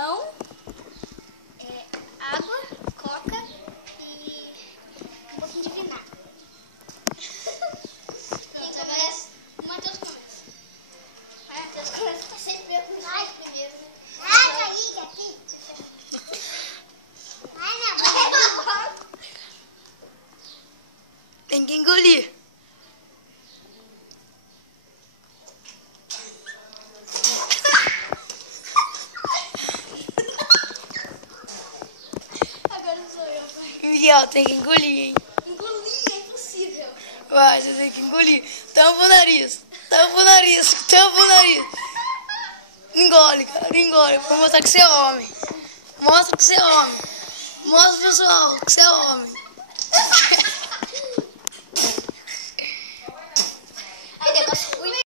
limão, água, coca e um pouquinho de vinagre. Quem começa? O Matheus começa. Matheus começa, tá sempre eu com primeiro, né? Aqui. Ai, não. Tem que engolir. Agora sou eu, vai. Miguel, tem que engolir, hein? Engolir é impossível. Vai, você tem que engolir. Tampa o nariz. Tampa o nariz. Tampa o nariz. Engole, cara. Engole. Vou mostrar que você é homem. Mostra que você é homem. Mostra, pessoal, que você é homem.